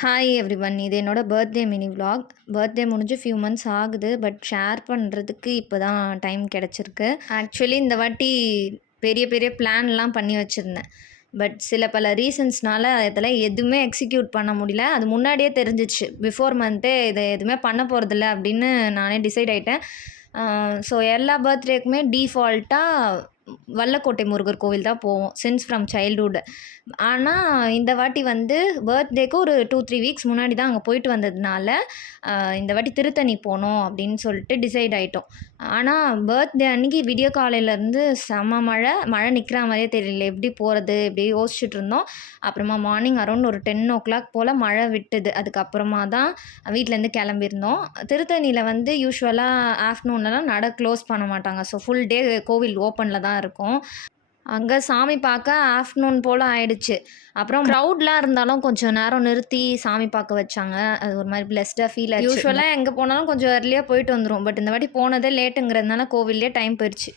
Hi everyone. இது என்னோட birthday mini vlog. Birthday முடிஞ்சு ஃபியூ மந்த்ஸ் ஆகுது. பட் ஷேர் பண்ணுறதுக்கு இப்போ தான் டைம் கிடச்சிருக்கு. ஆக்சுவலி இந்த வாட்டி பெரிய பெரிய பிளான்லாம் பண்ணி வச்சுருந்தேன். பட் சில பல ரீசன்ஸ்னால இதெல்லாம் எதுவுமே எக்ஸிக்யூட் பண்ண முடியல. அது முன்னாடியே தெரிஞ்சிச்சு. பிஃபோர் மந்த்தே இதை எதுவுமே பண்ண போகிறதில்ல அப்படின்னு நானே டிசைட் ஆகிட்டேன். ஸோ எல்லா பர்த்டேக்குமே டீஃபால்ட்டாக வல்லக்கோட்டை முருகர் கோவில் தான் போவோம் சின்ஸ் ஃப்ரம் சைல்ட்ஹுட். ஆனால் இந்த வாட்டி வந்து பர்த்டேக்கு ஒரு 2-3 வீக்ஸ் முன்னாடி தான் அங்கே போயிட்டு வந்ததுனால இந்த வாட்டி திருத்தணி போகணும் அப்படின்னு சொல்லிட்டு டிசைட் ஆகிட்டோம். ஆனால் பர்த்டே அன்றைக்கி விடிய காலையிலேருந்து செம மழை நிற்கிற மாதிரியே தெரியல. எப்படி போகிறது இப்படி யோசிச்சுட்டு இருந்தோம். அப்புறமா மார்னிங் அரௌண்ட் ஒரு 10 o'clock போல் மழை விட்டுது. அதுக்கப்புறமா தான் வீட்டிலேருந்து கிளம்பியிருந்தோம். திருத்தணியில் வந்து யூஸ்வலாக ஆஃப்டர்நூன்லலாம் நட க்ளோஸ் பண்ண மாட்டாங்க. ஸோ ஃபுல் டே கோவில் ஓப்பனில் தான் இருக்கும். அங்கே சாமி பார்க்க ஆஃப்டர்நூன் போல் ஆயிடுச்சு. அப்புறம் க்ரௌட்லாம் இருந்தாலும் கொஞ்சம் நேரம் நிறுத்தி சாமி பார்க்க வச்சாங்க. அது ஒரு மாதிரி பிளெஸ்டாக ஃபீல் ஆச்சு. யூஸ்வலாக எங்கே போனாலும் கொஞ்சம் ஏர்லியாக போயிட்டு வந்துடும். பட் இந்த வாட்டி போனதே லேட்டுங்கிறதுனால கோவில்லே டைம் போயிடுச்சு.